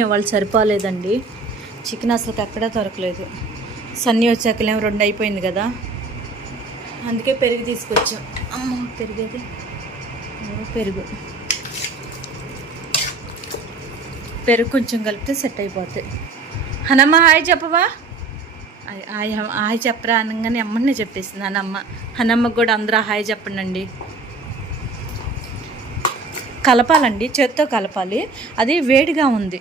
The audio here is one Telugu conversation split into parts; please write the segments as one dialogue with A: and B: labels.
A: చికెన్ ఇవాళ సరిపోలేదండి. చికెన్ అసలు ఎక్కడా దొరకలేదు. సన్నీ వచ్చాకలేమో రెండు అయిపోయింది కదా. అందుకే పెరుగు తీసుకొచ్చాం. అమ్మ పెరిగేది? పెరుగు. పెరుగు కొంచెం కలిపితే సెట్ అయిపోతాయి హనమ్మ హాయ్ చెప్పవా? హాయ్ హాయ్ హాయ్ చెప్పరా అనగానే అమ్మనే చెప్పేసింది హనమ్మ. హనమ్మకు కూడా అందరూ హాయ్ చెప్పండి కలపాలండి చేత్తో కలపాలి. అది వేడిగా ఉంది.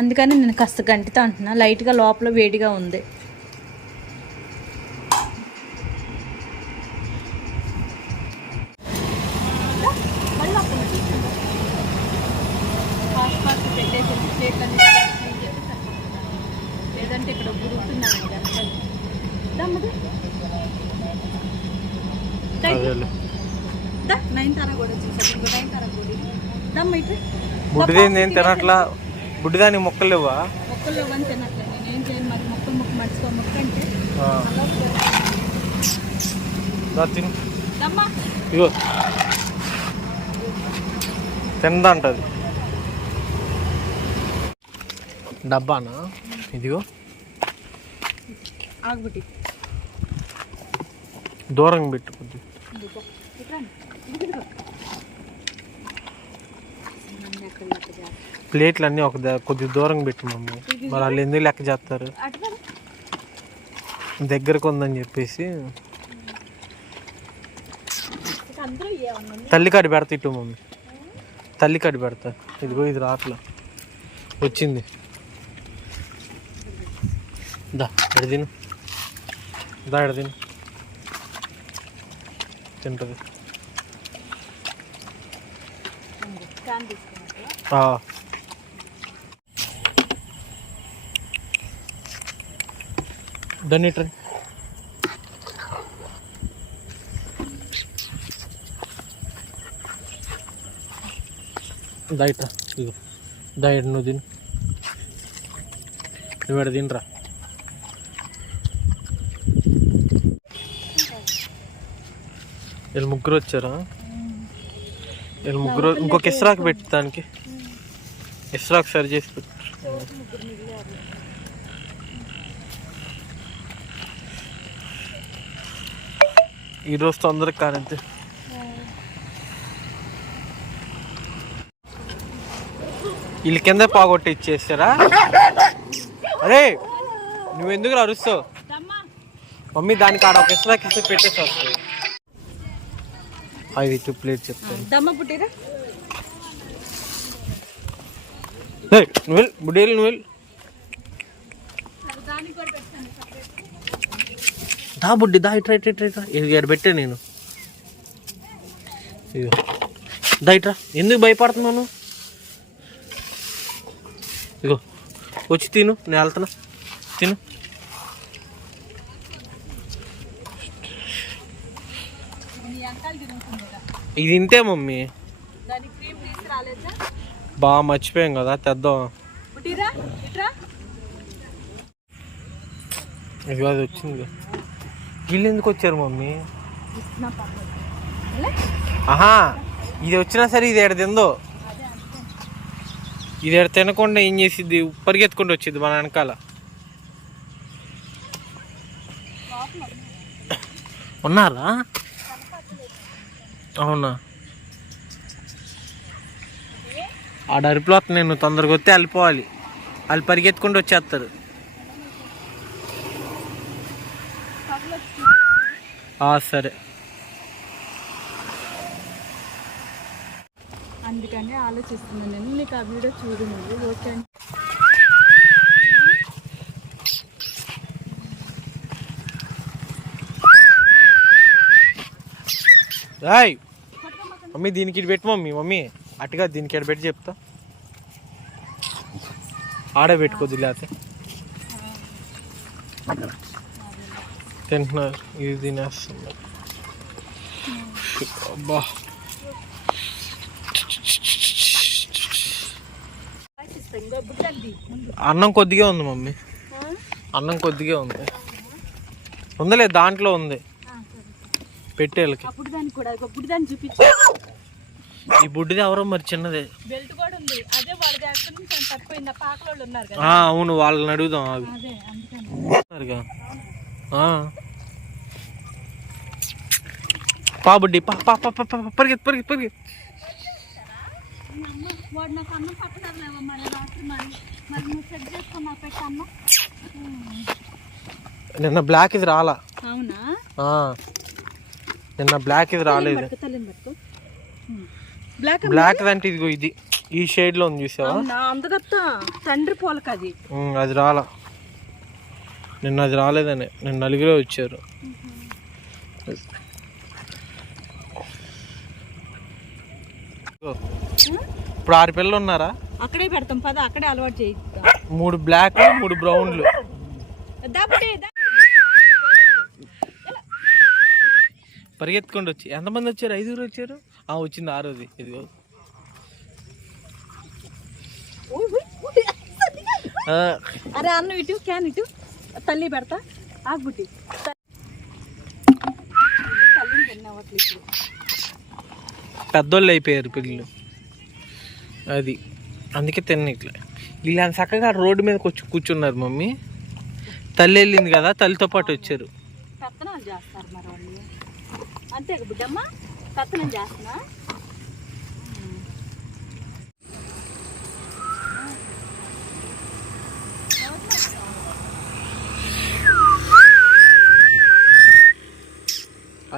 A: అందుకని నేను కాస్త గంటితో అంటున్నా. లైట్గా లోపల వేడిగా ఉంది. లేదంటే ఇక్కడ
B: అదేలే
A: నైన్ తారా కూడా నైన్ తారా కూడా దమ్మ ఇటు.
B: ఏం తినట్లా? బుడ్డిదానికి మొక్కలు లేవా?
A: మొక్కల్లో కానీ తినట్లేదు నేను ఏం చేయను మరి. మొక్కలు మొక్క మర్చిపో. మొక్క అంటే
B: ఆ. దా తిను.
A: దమ్మా.
B: ఇగో. డబ్బానా? ఇదిగో.
A: ఆగుబుట్టి
B: దూరంగా పెట్టు కొద్ది
A: ఇదిగో.
B: ప్లేట్లు అన్నీ ఒక కొద్ది దూరంగా పెట్టు మమ్మీ. మరి వాళ్ళు ఎందుకు లెక్క చేస్తారు. దగ్గరకు ఉందని చెప్పేసి? తల్లికాడి పెడతా ఇటు మమ్మీ. తల్లికాడి పెడతా. ఇదిగో ఇది రాట్లా. వచ్చింది. దా ఎడ తిను? దా ఎడ తిను? తింటుంది.
A: ఉంది. ఫ్యాన్ తీసుకున్నట్టు
B: ఆ. దాన్ని ఇట్రా దా ఇట్రా ఇగో దా ఎడ నువ్వు తిను. నువ్వు ఎడ తినరా? వీళ్ళు ముగ్గురు వచ్చారా? వీళ్ళు ముగ్గురు ఇంకొక ఇస్రాక్ పెట్టు దానికి. ఇస్రాక్ సరి చేసి పెట్టు. ఈరోజు తొందరగా కానిద్ది వీళ్ళు కింద పోగొట్టి ఇచ్చేస్తారా అరే నువ్వెందుకు అరుస్తావు? మమ్మీ దానికి ఆడ ఒక ఇస్రాక్ ఇస్తే పెట్టేసి వస్తుంది. అవి టూ ప్లేట్ చెప్తాను. నువ్వు బుడ్డేలు నువ్వు వెళ్ళు
A: దానికి కూడా పెట్టాను
B: దా బుడ్డి దా ఇట్రా ఇట్రా ఇట్రా, ఇట్రా. ఇది పెట్టా నేను. ఇదిగో. దా ఇట్రా. ఎందుకు భయపడుతున్నాను ఇగో వచ్చి తిను నేను వెళ్తున్నా. తిను. ఇది తింటే మమ్మీ. బాగా మర్చిపోయాం కదా తెద్దాం. ఇది అది వచ్చింది. వీళ్ళు ఎందుకు వచ్చారు మమ్మీ? ఆహా ఇది వచ్చినా సరే ఇది ఎక్కడ తిందో? ఇది ఎక్కడ తినకుండా ఏం చేసిద్ది? పరిగెత్తుకుంటూ వచ్చింది మన వెనకాల. ఉన్నారా? అవునా? ఆడ అరుపులో వస్తుంది నేను తొందరగా వస్తే వెళ్ళిపోవాలి వాళ్ళు పరిగెత్తుకుంటూ వచ్చేస్తారు ఆ, సరే.
A: అందుకని ఆలోచిస్తున్నాను నేను. నీకు ఆ వీడియో చూడు నువ్వు ఓకే
B: రాయ్! మమ్మీ దీనికి ఇటు పెట్టు మమ్మీ. మమ్మీ అటుగా దీనికి ఎడ పెట్టి చెప్తా. ఆడే పెట్టుకోద్ది లేకపోతే. తింటున్నారు. ఇది తినేస్తుంది. అబ్బా. అన్నం కొద్దిగా ఉంది మమ్మీ. అన్నం కొద్దిగా ఉంది. ఉందిలే దాంట్లో ఉంది. పెట్టేళ్ళకి. ఈ బుడ్డిది ఎవరో మరి చిన్నది. అవును వాళ్ళని అడుగుదాం. పా బుడ్డి పా పా పా పా, పా, పరిగెత్తు పరిగెత్తు పరిగెత్తు.
A: అమ్మ వాడు నాకు అన్నం పట్టలేవా మరి రాత్రి మరి. మరి నువ్వు సెట్ చేసుకున్నా పెట్ట అన్నం
B: నిన్న బ్లాక్ ఇది రాలా. నిన్న బ్లాక్ ఇది రాలేదు.
A: బ్లాక్
B: అంటే ఇదిగో ఇది. ఈ షేడ్లో ఉంది చూసావా?
A: తండ్రి అది
B: రాలా. నిన్న అది రాలేదని. నిన్న నలుగురే వచ్చారు. ఇప్పుడు ఆరు పిల్లలు ఉన్నారా?
A: అక్కడే పెడతాం. పద అక్కడే అలవాటు చేయిద్దాం.
B: మూడు బ్లాక్ మూడు బ్రౌన్లు. పరిగెత్తుಕೊಂಡು వచ్చి. ఎంతమంది వచ్చారు? ఐదుగురు వచ్చారు? ఆ వచ్చింది ఆరోది. ఇదిగో.
A: అరే అన్నం ఇటు క్యాన్ ఇటు. తల్లి పెడతా? ఆగుబుట్టి తల్లిని తిన్నవట్లు ఇప్పుడు
B: పెద్దోళ్ళు అయిపోయారు పిల్లలు. అది. అందుకే తిన్నట్లే వీళ్ళు అంత చక్కగా రోడ్డు మీదకి వచ్చి కూర్చున్నారు మమ్మీ. తల్లి వెళ్ళింది కదా తల్లితో పాటు వచ్చారు.
A: పెత్తనాలు చేస్తారు మరి వాళ్ళు. అంతే బిడ్డమ్మ? పెత్తనం చేస్తున్నా
B: అది రావట్లేదే ఆ?
A: ఇంకెవరు ఇద్దామ్మా దా, అందుకొచ్చుదా. వీళ్ళు వస్తున్నారా అది?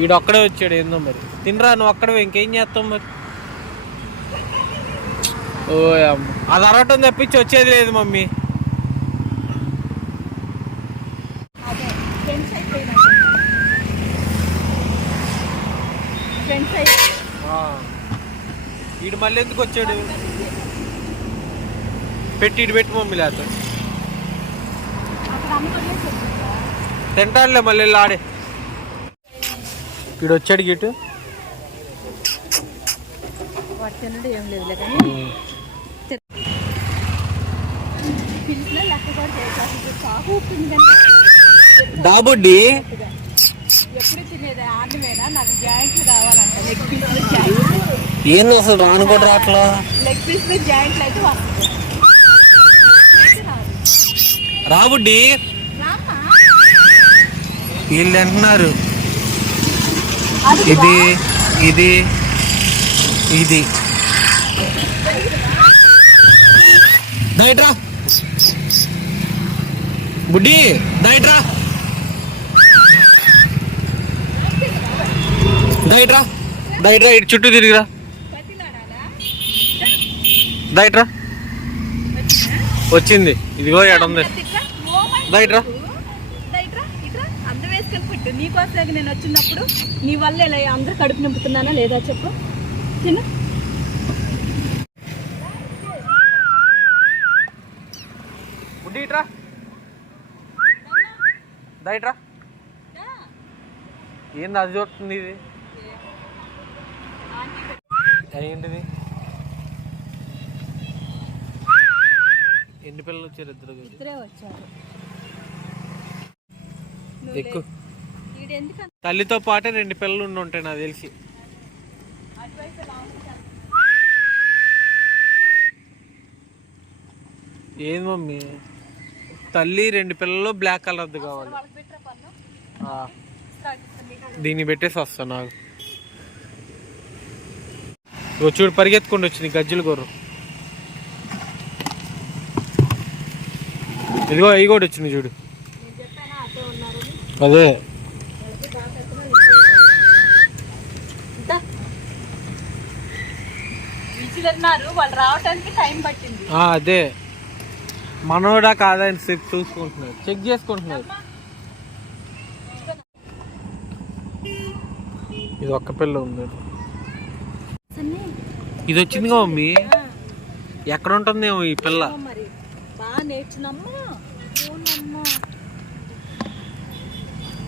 B: ఈడొక్కడే వచ్చాడు ఏందో మరి. తినరా నువ్వు అక్కడే ఇంకేం చేస్తావు మరి? ఓ అమ్మ. అది అరవటం తప్పించి వచ్చేది లేదు మమ్మీ.
A: వీడు
B: ఈడు మళ్ళీ ఎందుకు వచ్చాడు? పెట్టి ఇటు పెట్టి మమ్మీ లేకపోతే. తింటాడులే మళ్ళీ వెళ్ళి ఆడే. ఈడు వచ్చాడు గిటు.
A: ఏం లేదులే కానీ.
B: డాబుడ్డి
A: ఎప్పుడు తినేది? నాకు జాయింట్లు కావాలంట. లెగ్ పీస్ జాయింట్
B: ఏంది అసలు రాను కూడా రావట్లా?
A: లెగ్ పీస్ జాయింట్లు అయితే
B: రాబుడ్డి. వీళ్ళు అంటున్నారు? ఇది ఇది ఇది. దయట్రా. బుడ్డి దయట్రా. దయట్రా. దయట్రా ఇటు చుట్టూ తిరిగిరా? దయట్రా. వచ్చింది? ఇదిగో.
A: ఓ మై
B: దయట్రా.
A: వేసుకెళ్ళి పెట్టు. నీకోసమే నేను వచ్చినప్పుడు నీ వల్ల ఇలా అందరూ కడుపు నింపుతున్నానా లేదా చెప్పు.
B: ఇట్రా. దయట్రా ఏంది అది చూస్తుంది ఇది? ఏంటిది? ఎన్ని పిల్లలు వచ్చారు ఇద్దరు కలిసి?
A: ఇద్దరే వచ్చారు.
B: ఎక్కువ తల్లితో పాటే రెండు పిల్లలు ఉండి ఉంటాయి నాకు తెలిసి. ఏంది మమ్మీ? తల్లి రెండు పిల్లలు బ్లాక్ కలర్ది కావాలి. దీన్ని పెట్టేసి వస్తాను నాకు. చూడు పరిగెత్తుకుంటూ వచ్చింది గజ్జల గొర్రె. ఇదిగో అవి కూడా వచ్చింది చూడు.
A: అదే.
B: అదే
A: విజిలన్నారు వాళ్ళు రావడానికి టైం పట్టింది.
B: ఆ, అదే. మనోడా కాదా అని చెక్ చూసుకుంటున్నారు. చెక్ చేసుకుంటున్నారు. ఇది ఒక్క పిల్ల ఉంది. ఇది వచ్చిందిగా మమ్మీ ఎక్కడ ఉంటుంది ఈ పిల్ల?
A: ఏమో నేర్చునమ్మా. ఓనమ్మా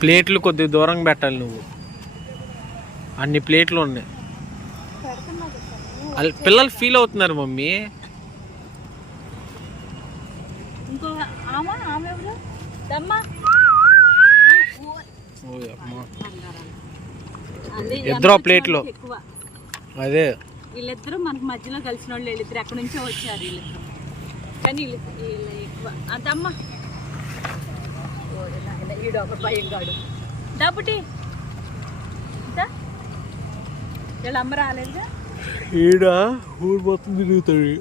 B: ప్లేట్లు కొద్ది దూరంగా పెట్టాలి నువ్వు. అన్ని ప్లేట్లు ఉన్నాయి
A: పెడుతున్నా కదా సన్నీ.
B: వాళ్ళ- పిల్లలు ఫీల్ అవుతున్నారు మమ్మీ. ఇద్దరు ప్లేట్లో. అదే.
A: వీళ్ళిద్దరూ మనకు మధ్యలో కలిసిన వాళ్ళు వీళ్ళిద్దరు ఎక్కడి నుంచో వచ్చారు వీళ్ళిద్దరు. కానీ వీళ్ళు ఎక్కువ. అదమ్మా ఈడు ఒక భయం కాడు డబ్బుటి వీళ్ళ అమ్మ రాలేదుగా?
B: ఈడ ఊరు మొత్తం తిరుగుతాడు.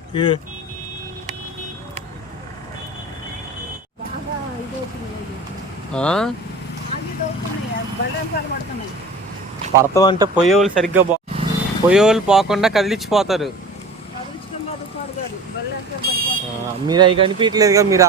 B: పడతాం అంటే పొయ్యేవాళ్ళు సరిగ్గా పో పొయ్యేవాళ్ళు పోకుండా కదిలిచ్చిపోతారు ఆ, మీరు అవి కనిపించలేదుగా మీరు